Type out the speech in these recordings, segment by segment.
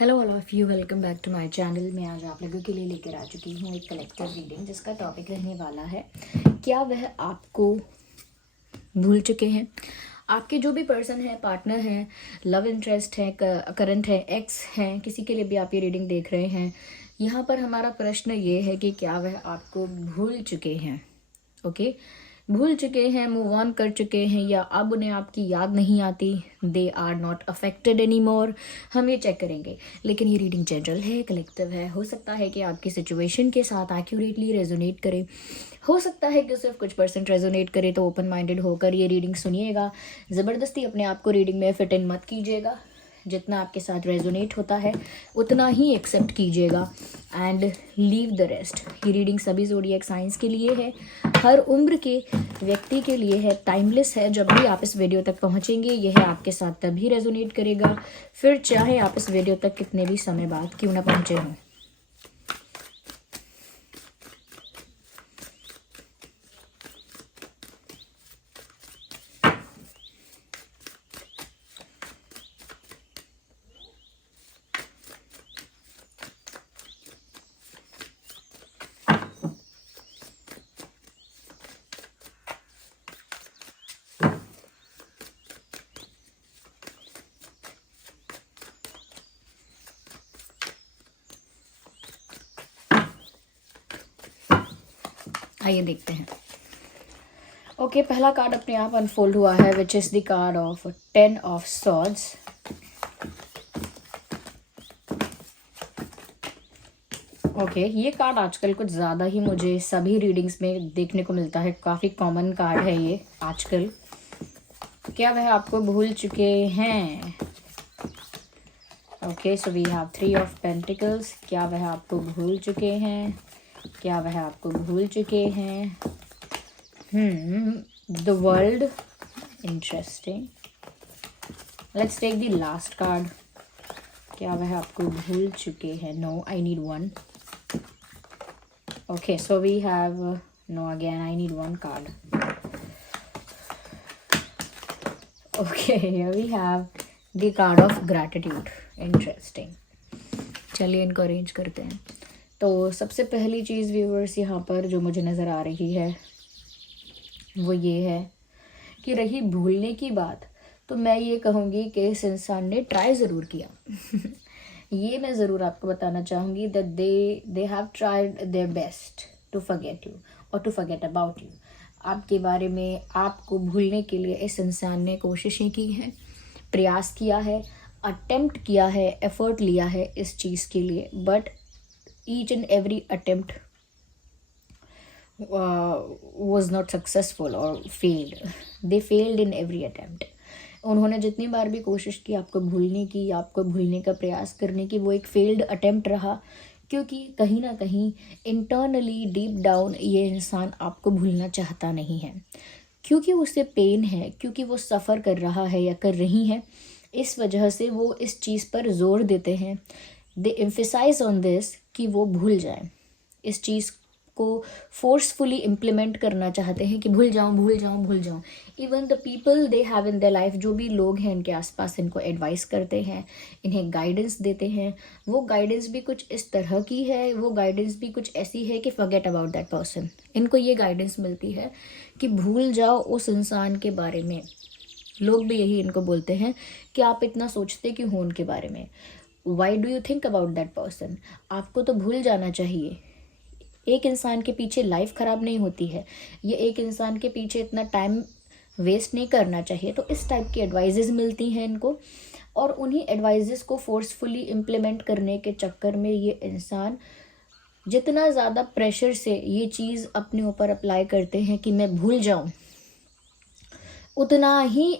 Hello all of you, welcome back to my channel. मैं आज आप लोगों के लिए लेकर आ चुकी हूँ एक कलेक्टिव रीडिंग जिसका टॉपिक रहने वाला है, क्या वह आपको भूल चुके हैं। आपके जो भी पर्सन है, पार्टनर है, लव इंटरेस्ट है, करंट है, एक्स हैं, किसी के लिए भी आप ये रीडिंग देख रहे हैं, यहाँ पर हमारा प्रश्न ये है कि क्या वह आपको भूल चुके हैं। ओके, भूल चुके हैं, मूव ऑन कर चुके हैं, या अब उन्हें आपकी याद नहीं आती, they are not affected any more. हम ये चेक करेंगे, लेकिन ये रीडिंग जनरल है, कलेक्टिव है। हो सकता है कि आपकी सिचुएशन के साथ एक्यूरेटली रेजोनेट करे, हो सकता है कि सिर्फ कुछ परसेंट रेजोनेट करे। तो ओपन माइंडेड होकर ये रीडिंग सुनिएगा। ज़बरदस्ती अपने आप को रीडिंग में फिट इन मत कीजिएगा। जितना आपके साथ रेजोनेट होता है उतना ही एक्सेप्ट कीजिएगा एंड लीव द रेस्ट। ये रीडिंग सभी ज़ोडिएक साइंस के लिए है, हर उम्र के व्यक्ति के लिए है, टाइमलेस है। जब भी आप इस वीडियो तक पहुंचेंगे यह आपके साथ तभी रेजोनेट करेगा, फिर चाहे आप इस वीडियो तक कितने भी समय बाद क्यों ना पहुंचे हों। आइए देखते हैं। ओके, पहला कार्ड अपने आप अनफोल्ड हुआ है, which is the card of 10 of swords. Okay, ये कार्ड आजकल कुछ ज़्यादा ही मुझे सभी रीडिंग्स में देखने को मिलता है, काफ़ी कॉमन कार्ड है ये आजकल। क्या वह आपको भूल चुके हैं? Okay, so we have 3 of pentacles. क्या वह आपको भूल चुके हैं? क्या वह आपको भूल चुके हैं? The world, interesting. Let's take the last card. क्या वह आपको भूल चुके हैं? No, I need one. Okay, so we have no again, I need one card. Okay, here we have the card of gratitude. Interesting. चलिए इनको arrange करते हैं। तो सबसे पहली चीज़ व्यूअर्स यहाँ पर जो मुझे नज़र आ रही है वो ये है कि रही भूलने की बात, तो मैं ये कहूँगी कि इस इंसान ने ट्राई ज़रूर किया। ये मैं ज़रूर आपको बताना चाहूँगी that they have tried their best to forget you और टू फॉरगेट अबाउट यू। आपके बारे में, आपको भूलने के लिए इस इंसान ने कोशिशें की हैं, प्रयास किया है, अटेम्प्ट किया है, एफर्ट लिया है इस चीज़ के लिए, but each and every attempt was not successful or failed. They failed in every attempt. उन्होंने जितनी बार भी कोशिश की आपको भूलने की, आपको भूलने का प्रयास करने की, वो एक फेल्ड अटेम्प्ट रहा, क्योंकि कहीं ना कहीं इंटरनली डीप डाउन ये इंसान आपको भूलना चाहता नहीं है, क्योंकि उसे पेन है, क्योंकि वो सफ़र कर रहा है या कर रही है। इस वजह से वो इस चीज़ पर जोर देते हैं, दे एम्फेसाइज ऑन दिस, कि वो भूल जाएं। इस चीज़ को फोर्सफुली इम्प्लीमेंट करना चाहते हैं कि भूल जाऊं, भूल जाऊं, भूल जाऊं। Even the people they have in their life, जो भी लोग हैं इनके आसपास, इनको एडवाइस करते हैं, इन्हें गाइडेंस देते हैं, वो गाइडेंस भी कुछ इस तरह की है, वो गाइडेंस भी कुछ ऐसी है कि फॉरगेट अबाउट दैट पर्सन। इनको ये गाइडेंस मिलती है कि भूल जाओ उस इंसान के बारे में। लोग भी यही इनको बोलते हैं कि आप इतना सोचते क्यों हो उनके बारे में, why do you think about that person. आपको तो भूल जाना चाहिए। एक इंसान के पीछे लाइफ ख़राब नहीं होती है, ये एक इंसान के पीछे इतना टाइम वेस्ट नहीं करना चाहिए। तो इस टाइप की एडवाइजेज़ मिलती हैं इनको, और उन्हीं एडवाइजेज़ को फोर्सफुली इम्प्लीमेंट करने के चक्कर में ये इंसान जितना ज़्यादा प्रेशर से ये चीज़ अपने ऊपर अप्लाई करते हैं कि मैं भूल जाऊं, उतना ही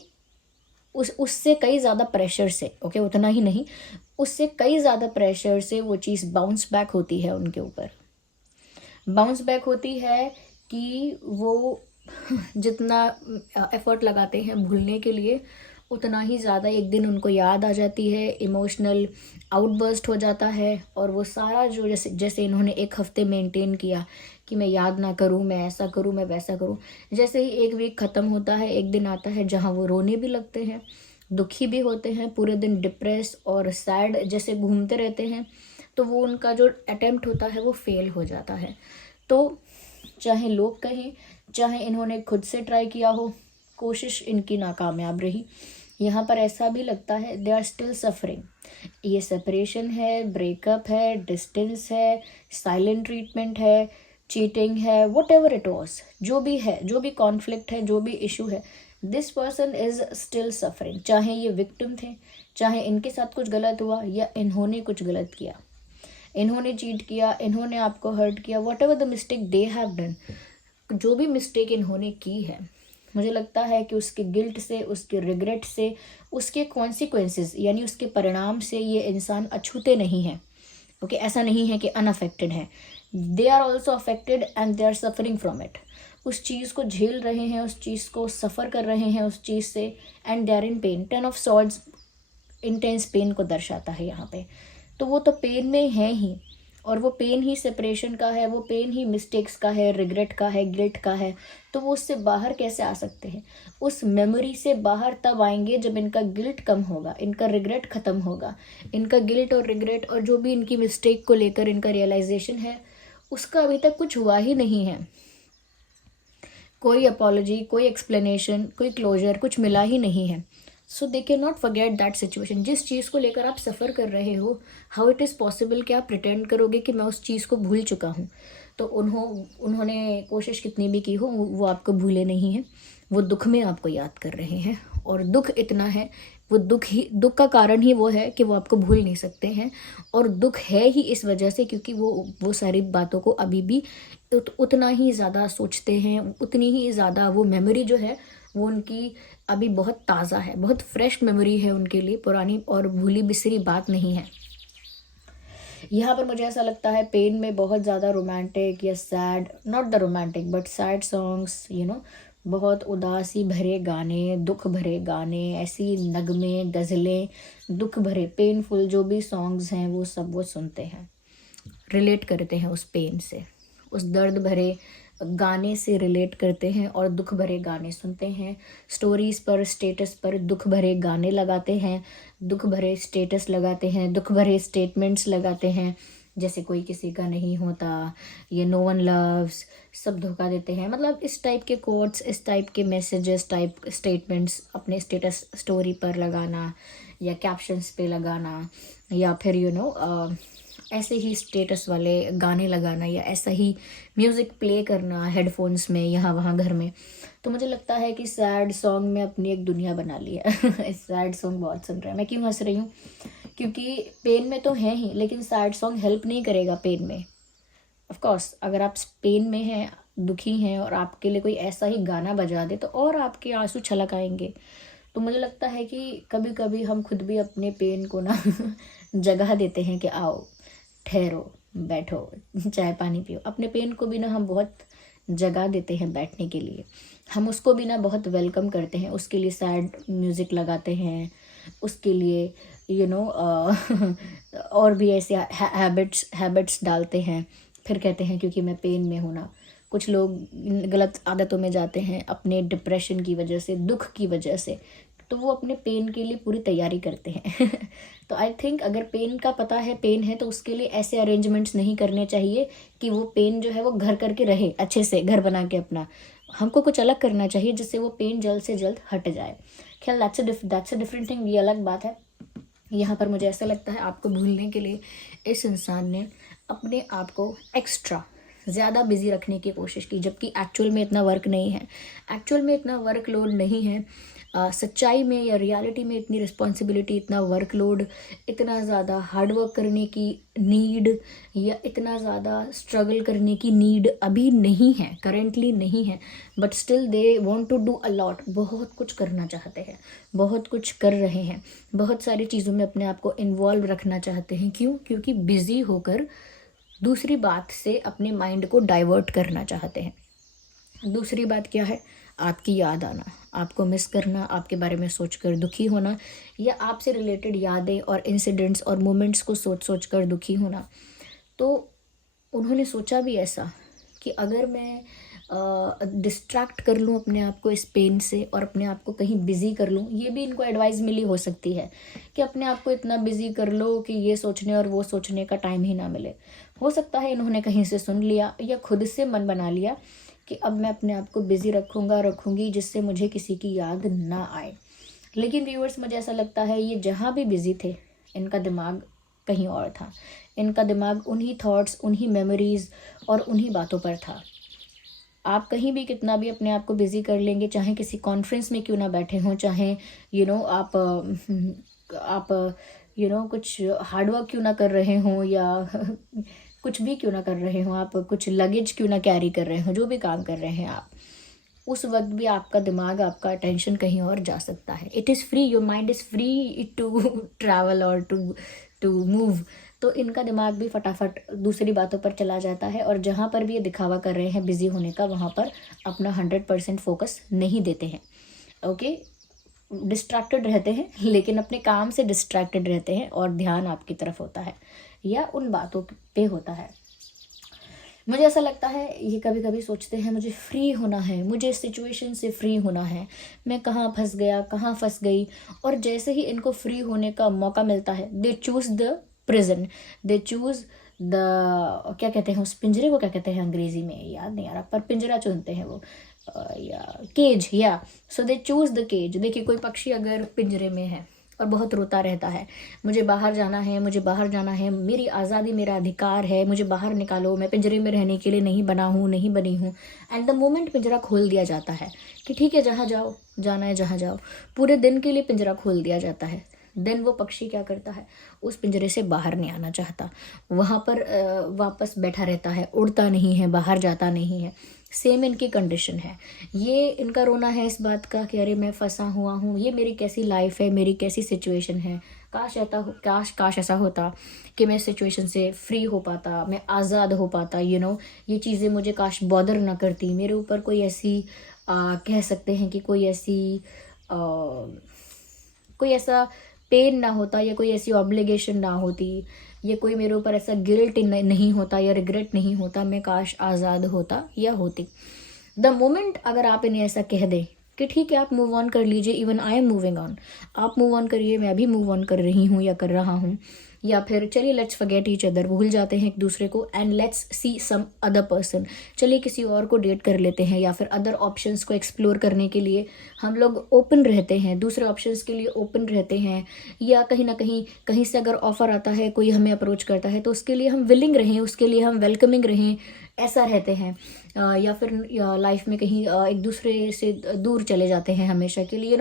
उससे कई ज़्यादा प्रेशर से, ओके, उतना ही नहीं, उससे कई ज़्यादा प्रेशर से वो चीज़ बाउंस बैक होती है उनके ऊपर। बाउंस बैक होती है कि वो जितना एफर्ट लगाते हैं भूलने के लिए, उतना ही ज़्यादा एक दिन उनको याद आ जाती है, इमोशनल आउटबर्स्ट हो जाता है, और वो सारा जो जैसे जैसे इन्होंने एक हफ्ते मेंटेन किया कि मैं याद ना करूं, मैं ऐसा करूं, मैं वैसा करूं, जैसे ही एक वीक ख़त्म होता है, एक दिन आता है जहां वो रोने भी लगते हैं, दुखी भी होते हैं, पूरे दिन डिप्रेस और सैड जैसे घूमते रहते हैं, तो वो उनका जो अटेम्प्ट होता है वो फेल हो जाता है। तो चाहे लोग कहें, चाहे इन्होंने खुद से ट्राई किया हो, कोशिश इनकी नाकामयाब रही। यहाँ पर ऐसा भी लगता है दे आर स्टिल सफरिंग। ये सेपरेशन है, ब्रेकअप है, डिस्टेंस है, साइलेंट ट्रीटमेंट है, चीटिंग है, वट एवर इट वॉज, जो भी है, जो भी कॉन्फ्लिक्ट है, जो भी इशू है, this person is still suffering. चाहे ये विक्टिम थे, चाहे इनके साथ कुछ गलत हुआ या इन्होंने कुछ गलत किया, इन्होंने चीट किया, इन्होंने आपको हर्ट किया, what ever the mistake they have done, जो भी मिस्टेक इन्होंने की है, मुझे लगता है कि उसके गिल्ट से, उसके रिग्रेट से, उसके कॉन्सिक्वेंसेस यानी उसके परिणाम से ये इंसान अछूते नहीं हैं। ओके, ऐसा नहीं है कि अनअफेक्टेड है, they are also affected and they are suffering from it. उस चीज़ को झेल रहे हैं, उस चीज़ को सफ़र कर रहे हैं उस चीज़ से, and they are in pain. 10 of swords intense pain को दर्शाता है यहाँ पे। तो वो तो पेन में है ही, और वो पेन ही सेपरेशन का है, वो पेन ही मिस्टेक्स का है, रिग्रेट का है, गिल्ट का है। तो वो उससे बाहर कैसे आ सकते हैं? उस मेमोरी से बाहर तब आएंगे जब इनका गिल्ट कम होगा, इनका रिग्रेट ख़त्म होगा। इनका गिल्ट और रिग्रेट और जो भी इनकी मिस्टेक को लेकर इनका रियलाइजेशन है, उसका अभी तक कुछ हुआ ही नहीं है। कोई अपॉलॉजी, कोई एक्सप्लेनेशन, कोई क्लोजर, कुछ मिला ही नहीं है। So they can not forget that situation. जिस चीज़ को लेकर आप सफ़र कर रहे हो, हाउ इट इज़ पॉसिबल कि आप प्रिटेंड करोगे कि मैं उस चीज़ को भूल चुका हूँ? तो उन्होंने कोशिश कितनी भी की हो, वो आपको भूले नहीं हैं। वो दुख में आपको याद कर रहे हैं, और दुख इतना है, वो दुख का कारण ही वो है कि वो आपको भूल नहीं सकते हैं। और दुख है ही इस वजह से क्योंकि वो सारी बातों को अभी भी उतना ही ज़्यादा सोचते हैं, उतनी ही ज़्यादा वो मेमोरी जो है वो उनकी अभी बहुत ताज़ा है, बहुत फ्रेश मेमोरी है उनके लिए, पुरानी और भूली बिसरी बात नहीं है। यहाँ पर मुझे ऐसा लगता है पेन में बहुत ज़्यादा रोमांटिक या sad, not the romantic but sad songs, बहुत उदासी भरे गाने, दुख भरे गाने, ऐसी नगमे, गज़लें, दुख भरे पेनफुल जो भी सॉन्ग्स हैं वो सब वो सुनते हैं, रिलेट करते हैं उस पेन से, उस दर्द भरे गाने से रिलेट करते हैं और दुख भरे गाने सुनते हैं। स्टोरीज़ पर, स्टेटस पर दुख भरे गाने लगाते हैं, दुख भरे स्टेटस लगाते हैं, दुख भरे स्टेटमेंट्स लगाते हैं, जैसे कोई किसी का नहीं होता, ये नो वन लव्स, सब धोखा देते हैं। मतलब इस टाइप के कोट्स, इस टाइप के मैसेजेस, टाइप स्टेटमेंट्स अपने स्टेटस स्टोरी पर लगाना या कैप्शंस पे लगाना, या फिर ऐसे ही स्टेटस वाले गाने लगाना, या ऐसा ही म्यूज़िक प्ले करना हेडफोन्स में यहाँ वहाँ घर में। तो मुझे लगता है कि सैड सॉन्ग में अपनी एक दुनिया बना ली है। सैड सॉन्ग बहुत सुन रहे हैं। मैं क्यों हंस रही हूँ? क्योंकि पेन में तो हैं ही, लेकिन सैड सॉन्ग हेल्प नहीं करेगा पेन में। ऑफ कोर्स अगर आप पेन में हैं, दुखी हैं, और आपके लिए कोई ऐसा ही गाना बजा दे तो और आपके आंसू छलक आएंगे। तो मुझे लगता है कि कभी कभी हम खुद भी अपने पेन को ना जगह देते हैं कि आओ, ठहरो, बैठो, चाय पानी पियो। अपने पेन को भी ना हम बहुत जगह देते हैं बैठने के लिए, हम उसको भी ना बहुत वेलकम करते हैं, उसके लिए सैड म्यूज़िक लगाते हैं, उसके लिए और भी ऐसे हैबिट्स डालते हैं। फिर कहते हैं क्योंकि मैं पेन में हूँ ना। कुछ लोग गलत आदतों में जाते हैं अपने डिप्रेशन की वजह से, दुख की वजह से, तो वो अपने पेन के लिए पूरी तैयारी करते हैं। तो आई थिंक अगर पेन का पता है पेन है, तो उसके लिए ऐसे अरेंजमेंट्स नहीं करने चाहिए कि वो पेन जो है वो घर करके रहे, अच्छे से घर बना के अपना। हमको कुछ अलग करना चाहिए जिससे वो पेन जल्द से जल्द हट जाए। खैर दैट्स अ डिफरेंट थिंग, ये अलग बात है। यहाँ पर मुझे ऐसा लगता है आपको भूलने के लिए इस इंसान ने अपने आप को एक्स्ट्रा ज़्यादा बिजी रखने की कोशिश की, जबकि एक्चुअल में इतना वर्क नहीं है, एक्चुअल में इतना वर्कलोड नहीं है। सच्चाई में या रियलिटी में इतनी रिस्पॉन्सिबिलिटी, इतना वर्कलोड, इतना ज़्यादा हार्डवर्क करने की नीड या इतना ज़्यादा स्ट्रगल करने की नीड अभी नहीं है, करेंटली नहीं है। But still they want to do a lot, बहुत कुछ करना चाहते हैं, बहुत कुछ कर रहे हैं, बहुत सारी चीज़ों में अपने आप को इन्वॉल्व रखना चाहते हैं। क्यों? क्योंकि बिज़ी होकर दूसरी बात से अपने माइंड को डाइवर्ट करना चाहते हैं। दूसरी बात क्या है? आपकी याद आना, आपको मिस करना, आपके बारे में सोचकर दुखी होना, या आपसे रिलेटेड यादें और इंसिडेंट्स और मोमेंट्स को सोच कर दुखी होना। तो उन्होंने सोचा भी ऐसा कि अगर मैं डिस्ट्रैक्ट कर लूँ अपने आप को इस पेन से और अपने आप को कहीं बिज़ी कर लूँ, ये भी इनको एडवाइस मिली हो सकती है कि अपने आप को इतना बिज़ी कर लो कि ये सोचने और वो सोचने का टाइम ही ना मिले। हो सकता है इन्होंने कहीं से सुन लिया या खुद से मन बना लिया कि अब मैं अपने आप को बिज़ी रखूँगी जिससे मुझे किसी की याद ना आए। लेकिन व्यूअर्स, मुझे ऐसा लगता है ये जहाँ भी बिज़ी थे, इनका दिमाग कहीं और था। इनका दिमाग उन्हीं थॉट्स, उन्हीं मेमोरीज़ और उन्हीं बातों पर था। आप कहीं भी कितना भी अपने आप को बिज़ी कर लेंगे, चाहे किसी कॉन्फ्रेंस में क्यों ना बैठे हों, चाहे आप कुछ हार्ड वर्क क्यों ना कर रहे हों या कुछ भी क्यों ना कर रहे हों, आप कुछ लगेज क्यों ना कैरी कर रहे हों, जो भी काम कर रहे हैं आप, उस वक्त भी आपका दिमाग, आपका अटेंशन कहीं और जा सकता है। It is free, your mind is free to travel और टू मूव। तो इनका दिमाग भी फटाफट दूसरी बातों पर चला जाता है और जहाँ पर भी ये दिखावा कर रहे हैं बिज़ी होने का, वहाँ पर अपना 100% फोकस नहीं देते हैं। ओके, डिस्ट्रैक्टेड रहते हैं, लेकिन अपने काम से डिस्ट्रैक्टेड रहते हैं और ध्यान आपकी तरफ होता है या उन बातों पे होता है। मुझे ऐसा लगता है ये कभी कभी सोचते हैं मुझे फ्री होना है, मुझे इस सिचुएशन से फ्री होना है, मैं कहाँ फंस गया, कहाँ फंस गई। और जैसे ही इनको फ्री होने का मौका मिलता है, they choose the prison, they choose the, क्या कहते हैं उस पिंजरे को, क्या कहते हैं अंग्रेजी में, याद नहीं आ रहा, पर पिंजरा चुनते हैं वो, या केज, या सो दे चूज़ द केज। देखिए, कोई पक्षी अगर पिंजरे में है और बहुत रोता रहता है, मुझे बाहर जाना है, मुझे बाहर जाना है, मेरी आज़ादी मेरा अधिकार है, मुझे बाहर निकालो, मैं पिंजरे में रहने के लिए नहीं बना हूँ, नहीं बनी हूँ। एंड द मोमेंट पिंजरा खोल दिया जाता है कि ठीक है, जहाँ जाओ, जाना है जहाँ जाओ, पूरे दिन के लिए पिंजरा खोल दिया जाता है, देन वो पक्षी क्या करता है, उस पिंजरे से बाहर नहीं आना चाहता, वहाँ पर वापस बैठा रहता है, उड़ता नहीं है, बाहर जाता नहीं है। सेम इनकी कंडीशन है। ये इनका रोना है इस बात का कि अरे मैं फंसा हुआ हूँ, ये मेरी कैसी लाइफ है, मेरी कैसी सिचुएशन है, काश ऐसा होता कि मैं सिचुएशन से फ्री हो पाता, मैं आज़ाद हो पाता, ये चीज़ें मुझे काश बॉदर ना करती, मेरे ऊपर कोई ऐसी कह सकते हैं कि कोई ऐसा पेन ना होता या कोई ऐसी ऑब्लिगेशन ना होती, या कोई मेरे ऊपर ऐसा गिल्ट नहीं होता या रिग्रेट नहीं होता, मैं काश आज़ाद होता या होती। द मोमेंट अगर आप इन्हें ऐसा कह दें कि ठीक है, आप मूव ऑन कर लीजिए, even I am moving on, आप मूव ऑन करिए, मैं भी मूव ऑन कर रही हूँ या कर रहा हूँ, या फिर चलिए लेट्स फॉरगेट ईच अदर, भूल जाते हैं एक दूसरे को, and let's see some other person, चलिए किसी और को डेट कर लेते हैं, या फिर अदर ऑप्शंस को एक्सप्लोर करने के लिए हम लोग ओपन रहते हैं, दूसरे ऑप्शंस के लिए ओपन रहते हैं, या कहीं ना कहीं से अगर ऑफर आता है, कोई हमें अप्रोच करता है, तो उसके लिए हम विलिंग रहें, उसके लिए हम वेलकमिंग रहें, ऐसा रहते हैं। या फिर लाइफ में कहीं एक दूसरे से दूर चले जाते हैं हमेशा के लिए।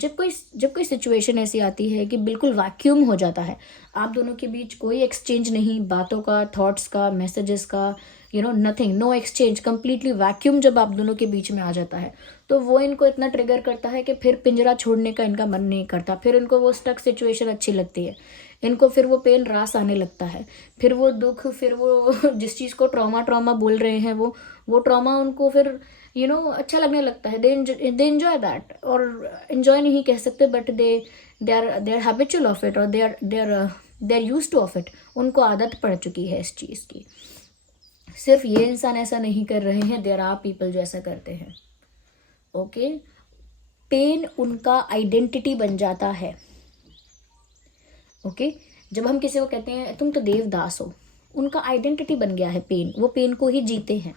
जब कोई सिचुएशन ऐसी आती है कि बिल्कुल वैक्यूम हो जाता है, आप दोनों के बीच कोई एक्सचेंज नहीं, बातों का, थॉट्स का, मैसेजेस का, nothing, no exchange, completely vacuum जब आप दोनों के बीच में आ जाता है, तो वो इनको इतना ट्रिगर करता है कि फिर पिंजरा छोड़ने का इनका मन नहीं करता, फिर इनको वो स्टक सिचुएशन अच्छी लगती है, इनको फिर वो पेन रास आने लगता है, फिर वो दुख, फिर वो जिस चीज़ को ट्रॉमा बोल रहे हैं, वो ट्रॉमा उनको फिर अच्छा लगने लगता है। दे एंजॉय दैट, और एंजॉय नहीं कह सकते, but they are habitual of it, और they are use to of it, उनको आदत पड़ चुकी है इस चीज़ की। सिर्फ ये इंसान ऐसा नहीं कर रहे हैं, देयर आर पीपल जो ऐसा करते हैं। ओके, पेन उनका आइडेंटिटी बन जाता है। ओके, जब हम किसी को कहते हैं तुम तो देवदास हो, उनका आइडेंटिटी बन गया है पेन, वो पेन को ही जीते हैं।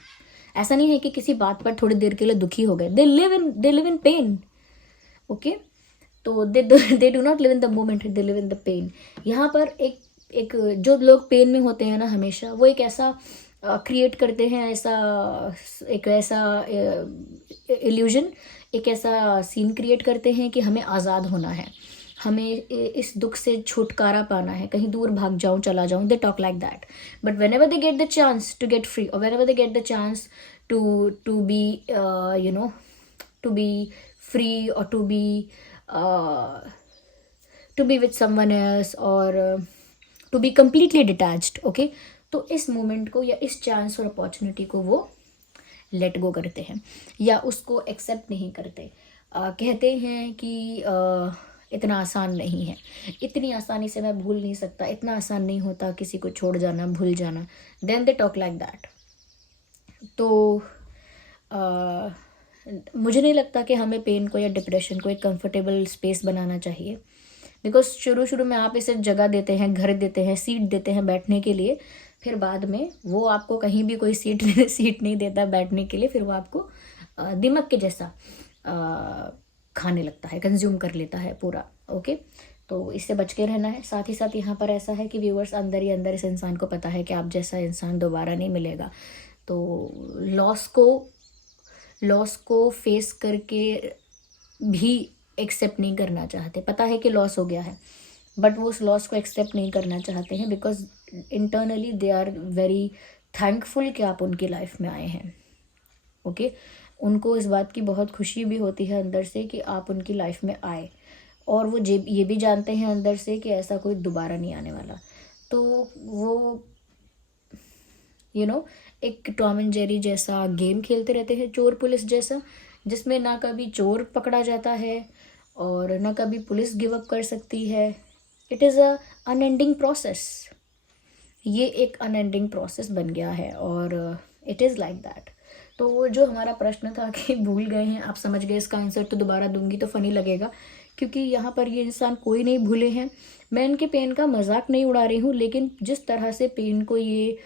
ऐसा नहीं है कि किसी बात पर थोड़ी देर के लिए दुखी हो गए, they live in pain. Okay, तो they do not live in the moment, they live in the pain. यहाँ पर एक जो लोग पेन में होते हैं ना, हमेशा वो एक ऐसा क्रिएट करते हैं, एक ऐसा इल्यूजन, एक ऐसा सीन क्रिएट करते हैं कि हमें आज़ाद होना है, हमें इस दुख से छुटकारा पाना है, कहीं दूर भाग जाऊं, चला जाऊं। They talk like that, but whenever they get the chance to get free, और whenever they get the chance to be to be free, or to be with someone else, or to be completely detached, okay, तो इस moment को या इस chance और opportunity को वो let go करते हैं या उसको एक्सेप्ट नहीं करते। कहते हैं कि इतना आसान नहीं है, इतनी आसानी से मैं भूल नहीं सकता, इतना आसान नहीं होता किसी को छोड़ जाना, भूल जाना। Then they talk like that. तो मुझे नहीं लगता कि हमें पेन को या डिप्रेशन को एक कंफर्टेबल स्पेस बनाना चाहिए, बिकॉज शुरू शुरू में आप इसे जगह देते हैं, घर देते हैं, सीट देते हैं बैठने के लिए, फिर बाद में वो आपको कहीं भी कोई सीट नहीं देता बैठने के लिए, फिर वो आपको दिमाग के जैसा खाने लगता है, कंज्यूम कर लेता है पूरा। ओके, तो इससे बच के रहना है। साथ ही साथ यहाँ पर ऐसा है कि व्यूअर्स, अंदर ही अंदर इस इंसान को पता है कि आप जैसा इंसान दोबारा नहीं मिलेगा, तो लॉस को फेस करके भी एक्सेप्ट नहीं करना चाहते। पता है कि लॉस हो गया है, बट वो उस लॉस को एक्सेप्ट नहीं करना चाहते हैं, because internally they are very thankful कि आप उनकी लाइफ में आए हैं। ओके, उनको इस बात की बहुत खुशी भी होती है अंदर से कि आप उनकी लाइफ में आए, और वो ये भी जानते हैं अंदर से कि ऐसा कोई दोबारा नहीं आने वाला। तो वो एक टॉम एंड जेरी जैसा गेम खेलते रहते हैं, चोर पुलिस जैसा, जिसमें ना कभी चोर पकड़ा जाता है और ना कभी पुलिस गिव अप कर सकती है। It is a unending process. ये एक अनएंडिंग प्रोसेस बन गया है, और इट इज़ लाइक दैट। तो जो हमारा प्रश्न था कि भूल गए हैं, आप समझ गए, इसका आंसर तो दोबारा दूंगी तो फ़नी लगेगा, क्योंकि यहाँ पर ये इंसान कोई नहीं भूले हैं। मैं इनके पेन का मजाक नहीं उड़ा रही हूँ, लेकिन जिस तरह से पेन को ये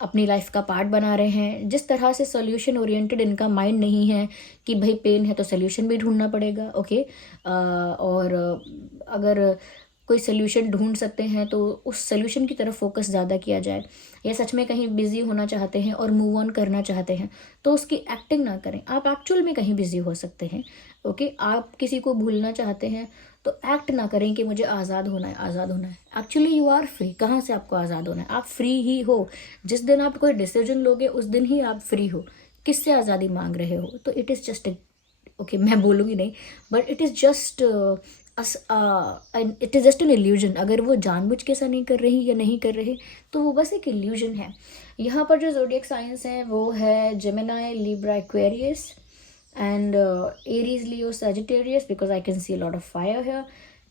अपनी लाइफ का पार्ट बना रहे हैं, जिस तरह से सोल्यूशन ओरिएंटेड इनका माइंड नहीं है कि भाई पेन है तो सोल्यूशन भी ढूंढना पड़ेगा। ओके, और अगर कोई सोल्यूशन ढूंढ सकते हैं तो उस सोल्यूशन की तरफ फोकस ज़्यादा किया जाए, या सच में कहीं बिजी होना चाहते हैं और मूव ऑन करना चाहते हैं तो उसकी एक्टिंग ना करें, आप एक्चुअल में कहीं बिजी हो सकते हैं। ओके, आप किसी को भूलना चाहते हैं तो एक्ट ना करें कि मुझे आज़ाद होना है, आज़ाद होना है। Actually you are free. कहाँ से आपको आज़ाद होना है? आप फ्री ही हो। जिस दिन आप कोई डिसीजन लोगे उस दिन ही आप फ्री हो। किससे आज़ादी मांग रहे हो? तो इट इज़ जस्ट ओके, मैं बोलूँगी नहीं, but it is just an illusion. अगर वो जानबूझ के ऐसा नहीं कर रही या नहीं कर रहे तो वो बस एक इल्यूजन है। यहाँ पर जो ज़ोडिएक साइंस है वो है Gemini, Libra, Aquarius, and Aries, Leo, Sagittarius, because I can see a lot of fire here,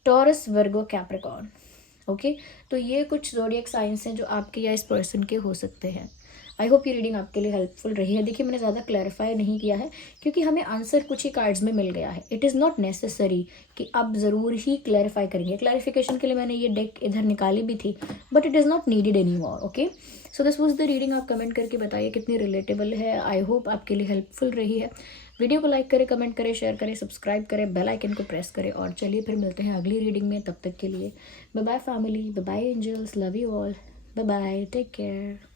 Taurus, Virgo, Capricorn। Okay, तो ये कुछ ज़ोडिएक साइंस हैं जो आपके या इस पर्सन के हो सकते हैं। आई होप ये रीडिंग आपके लिए हेल्पफुल रही है। देखिए, मैंने ज़्यादा क्लैरिफाई नहीं किया है क्योंकि हमें आंसर कुछ ही कार्ड्स में मिल गया है। इट इज़ नॉट नेसेसरी कि आप ज़रूर ही क्लैरिफाई करेंगे। क्लैरिफिकेशन के लिए मैंने ये डेक इधर निकाली भी थी, but it is not needed any more. Okay, so this was the reading. आप कमेंट करके बताइए कितनी रिलेटेबल है। आई होप आपके लिए हेल्पफुल रही है। वीडियो को लाइक करें, कमेंट करें, शेयर करें, सब्सक्राइब करें, बेल आइकन को प्रेस करें, और चलिए फिर मिलते हैं अगली रीडिंग में। तब तक के लिए bye bye family, bye bye angels, love you all, bye bye, take care.